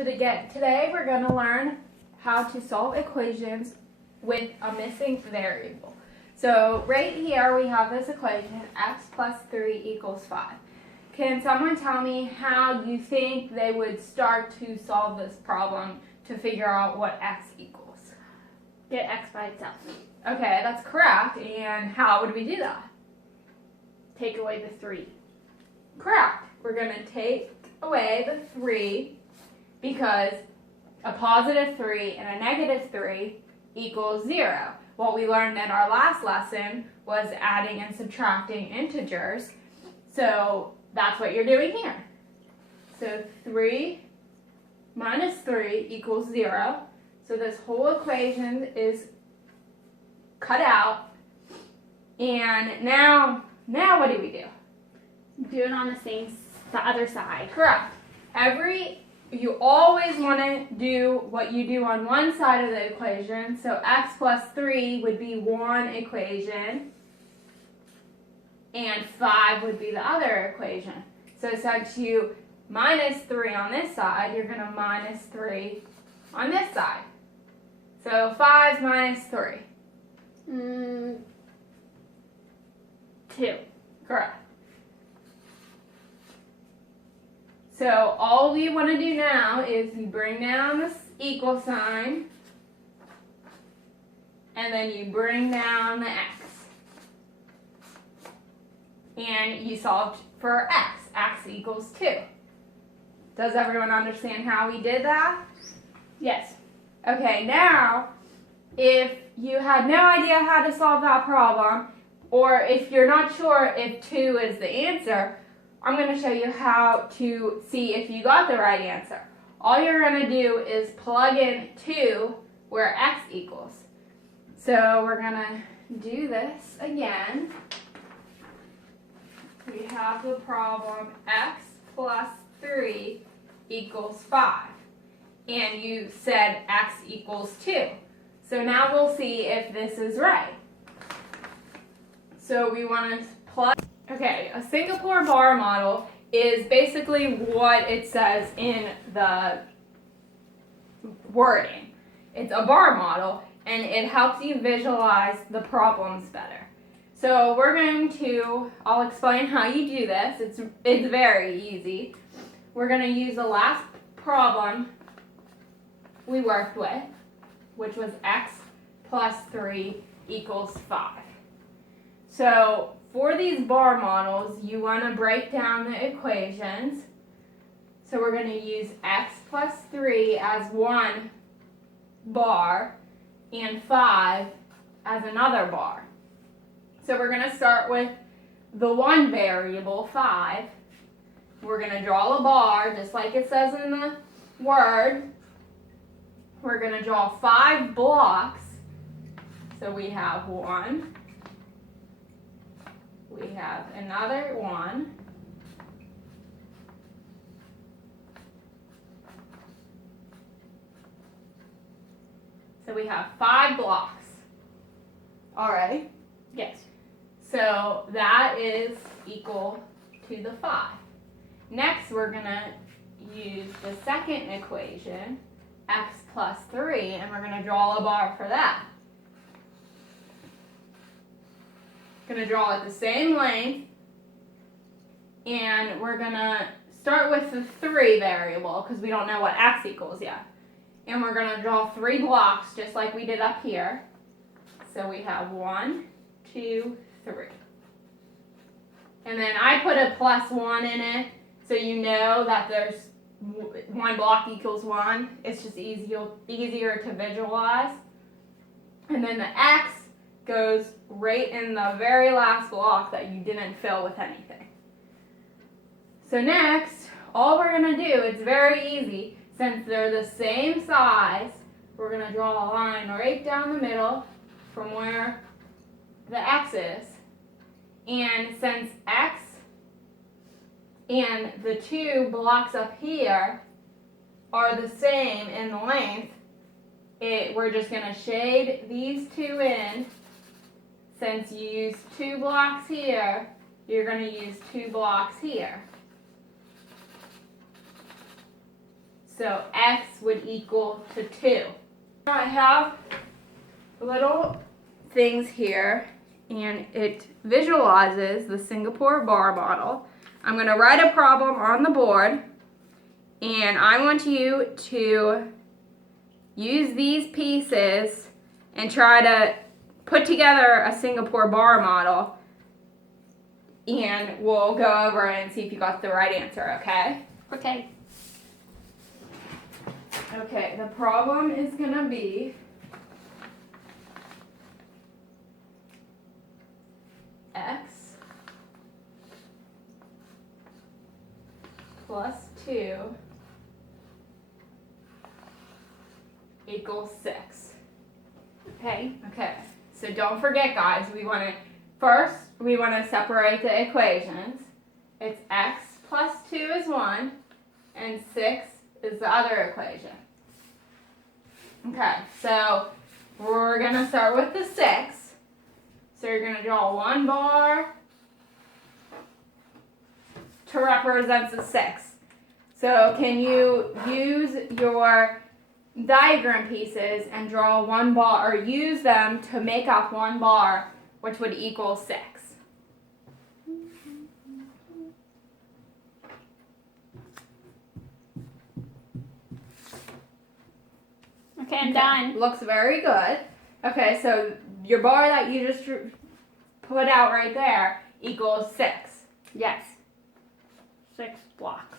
Today we're going to learn how to solve equations with a missing variable. So right here we have this equation, x plus 3 equals 5. Can someone tell me how you think they would start to solve this problem to figure out what x equals? Get x by itself. Okay, that's correct. And how would we do that? Take away the 3. Correct. We're going to take away the 3 because a positive 3 and a negative 3 equals 0. What we learned in our last lesson was adding and subtracting integers. So that's what you're doing here. So 3 minus 3 equals 0. So this whole equation is cut out. And now what do we do? Do it on the other side. Correct. You always want to do what you do on one side of the equation. So x plus 3 would be one equation, and 5 would be the other equation. So since you minus 3 on this side, you're going to minus 3 on this side. So 5 minus 3. 2. Correct. So all we want to do now is you bring down this equal sign, and then you bring down the x. And you solved for x. X equals 2. Does everyone understand how we did that? Yes. Okay, now, if you had no idea how to solve that problem, or if you're not sure if 2 is the answer, I'm going to show you how to see if you got the right answer. All you're going to do is plug in 2 where x equals. So we're going to do this again. We have the problem x plus 3 equals 5. And you said x equals 2. So now we'll see if this is right. So we want to plug. Okay, a Singapore bar model is basically what it says in the wording. It's a bar model, and it helps you visualize the problems better. So I'll explain how you do this. It's very easy. We're going to use the last problem we worked with, which was x plus 3 equals 5. So for these bar models, you want to break down the equations. So we're going to use x plus 3 as one bar and 5 as another bar. So we're going to start with the one variable, 5. We're going to draw a bar, just like it says in the word. We're going to draw 5 blocks. So we have 1. We have another 1. So we have 5 blocks. All right? Yes. So that is equal to the 5. Next, we're going to use the second equation, x plus 3, and we're going to draw a bar for that. Going to draw it the same length, and we're going to start with the 3 variable because we don't know what x equals yet. And we're going to draw 3 blocks just like we did up here. So we have 1, 2, 3. And then I put a plus 1 in it so you know that there's 1 block equals 1. It's just easier to visualize. And then the x goes right in the very last block that you didn't fill with anything. So next, all we're going to do, it's very easy, since they're the same size, we're going to draw a line right down the middle from where the x is. And since x and the 2 blocks up here are the same in the length, we're just going to shade these 2 in. Since you use 2 blocks here, you're going to use 2 blocks here. So x would equal to 2. Now I have little things here, and it visualizes the Singapore bar model. I'm going to write a problem on the board, and I want you to use these pieces and try to put together a Singapore bar model, and we'll go over it and see if you got the right answer, okay? Okay. Okay, the problem is going to be x plus 2 equals 6. Okay. Okay, so don't forget, guys, we want to separate the equations. It's x plus 2 is 1, and 6 is the other equation. Okay, so we're going to start with the 6. So you're going to draw one bar to represent the 6. So can you use your diagram pieces and draw one bar, or use them to make up one bar, which would equal 6? Okay, I'm done. Looks very good. Okay, so your bar that you just put out right there equals 6. Yes. 6 blocks.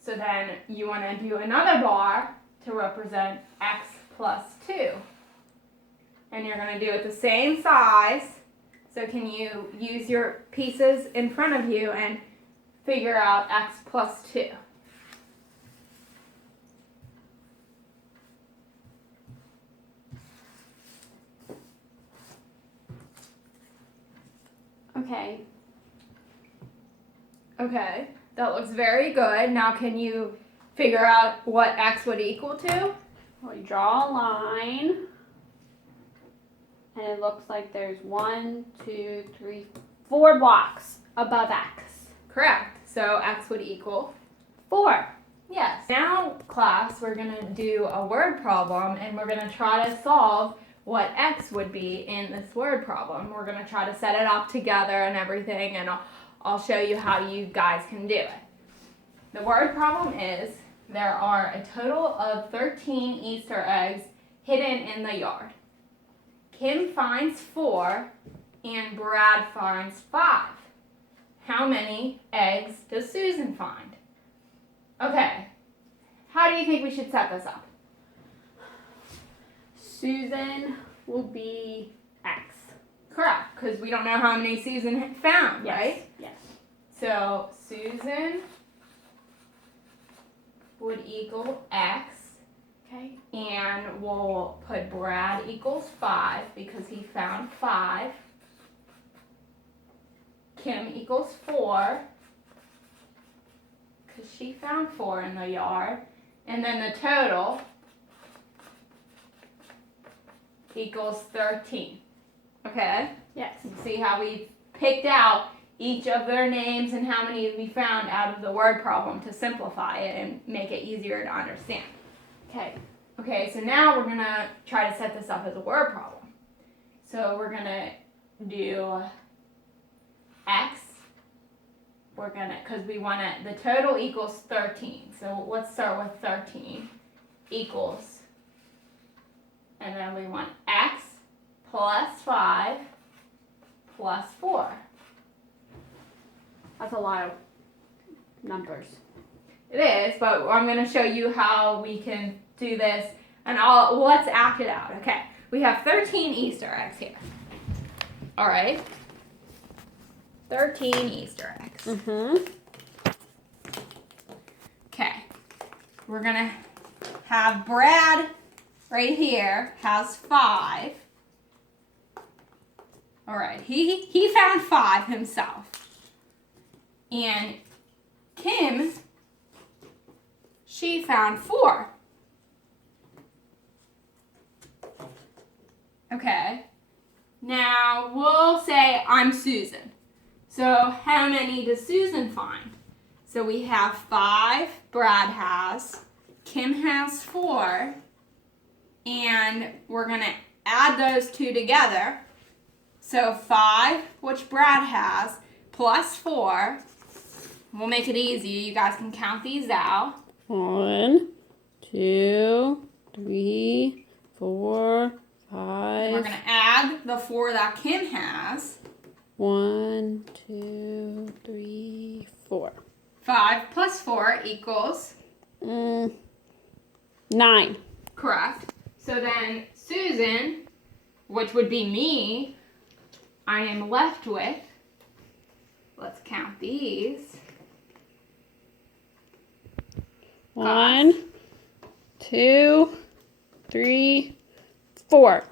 So then you want to do another bar to represent x plus 2. And you're going to do it the same size. So can you use your pieces in front of you and figure out x plus 2? Okay. Okay, that looks very good. Now can you figure out what x would equal to? Well, you draw a line. And it looks like there's 1, 2, 3, 4 blocks above x. Correct. So x would equal 4. yes. Now, class, we're going to do a word problem, and we're going to try to solve what x would be in this word problem. We're going to try to set it up together and everything, and I'll show you how you guys can do it. The word problem is there are a total of 13 Easter eggs hidden in the yard. Kim finds 4 and Brad finds 5. How many eggs does Susan find? Okay, how do you think we should set this up? Susan will be x. Correct, because we don't know how many Susan found, Yes. right? Yes. So Susan would equal x, Okay. and we'll put Brad equals 5 because he found 5. Kim equals 4 because she found 4 in the yard. And then the total equals 13. Okay? Yes. See how we picked out each of their names and how many we found out of the word problem to simplify it and make it easier to understand. Okay. Okay, so now we're going to try to set this up as a word problem. So we're going to do x. We're going to, because we want to, the total equals 13. So let's start with 13 equals, and then we want x plus 5 plus 4. That's a lot of numbers. It is, but I'm going to show you how we can do this, and let's act it out. Okay, we have 13 Easter eggs here. All right, 13 Easter eggs. Mm-hmm. Okay, we're going to have Brad right here has 5. All right, he found 5 himself. And Kim, she found 4. Okay. Now we'll say I'm Susan. So how many does Susan find? So we have 5, Brad has, Kim has 4, and we're going to add those two together. So 5, which Brad has, plus 4. We'll make it easy. You guys can count these out. 1, 2, 3, 4, 5. We're going to add the 4 that Kim has. 1, 2, 3, 4. 5 plus 4 equals? 9. Correct. So then Susan, which would be me, I am left with, let's count these. 1, 2, 3, 4.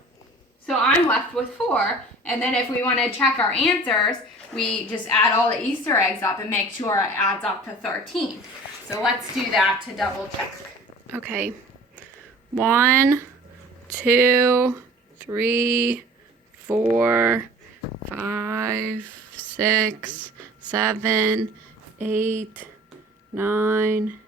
So I'm left with 4. And then if we want to check our answers, we just add all the Easter eggs up and make sure it adds up to 13. So let's do that to double check. Okay. 1, 2, 3, 4, 5, 6, 7, 8, 9,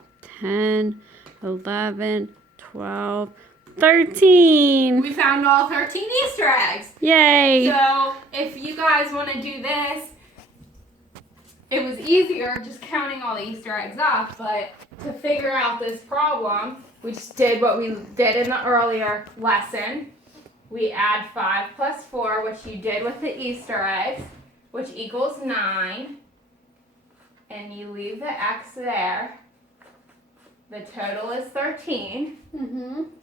10, 11, 12, 13. We found all 13 Easter eggs. Yay. So if you guys want to do this, it was easier just counting all the Easter eggs up, but to figure out this problem, we just did what we did in the earlier lesson. We add 5 plus 4, which you did with the Easter eggs, which equals 9. And you leave the X there. The total is 13.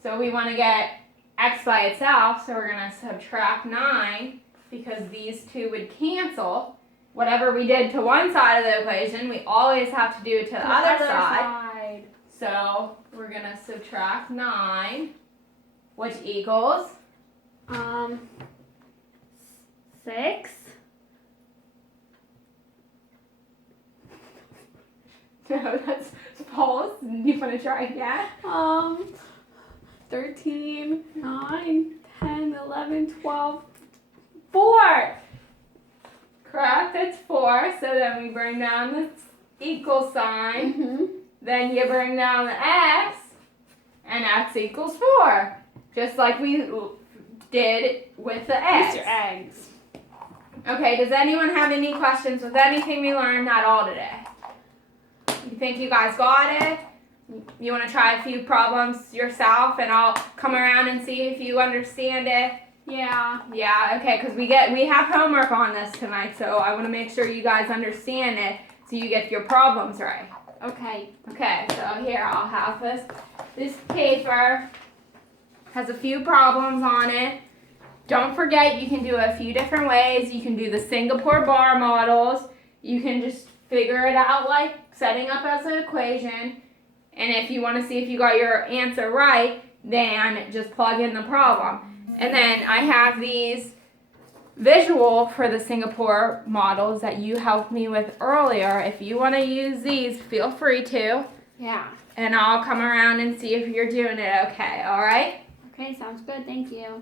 So we want to get X by itself, so we're going to subtract 9 because these two would cancel. Whatever we did to one side of the equation, we always have to do it to the other side. So we're going to subtract 9, which equals? 6. No, that's false. You want to try again? 13, 9, 10, 11, 12, 4. Correct, it's 4. So then we bring down the equal sign. Then you bring down the X, and X equals 4. Just like we did with the X. Easter eggs. Okay, does anyone have any questions with anything we learned at all today? You think you guys got it? You want to try a few problems yourself, and I'll come around and see if you understand it? Yeah. Yeah, okay, because we have homework on this tonight, so I want to make sure you guys understand it so you get your problems right. Okay. Okay, so here I'll have this paper. Has a few problems on it. Don't forget you can do it a few different ways. You can do the Singapore bar models. You can just figure it out like setting up as an equation. And if you want to see if you got your answer right, then just plug in the problem. And then I have these visual for the Singapore models that you helped me with earlier. If you want to use these, feel free to. Yeah. And I'll come around and see if you're doing it okay, all right? Okay, sounds good. Thank you.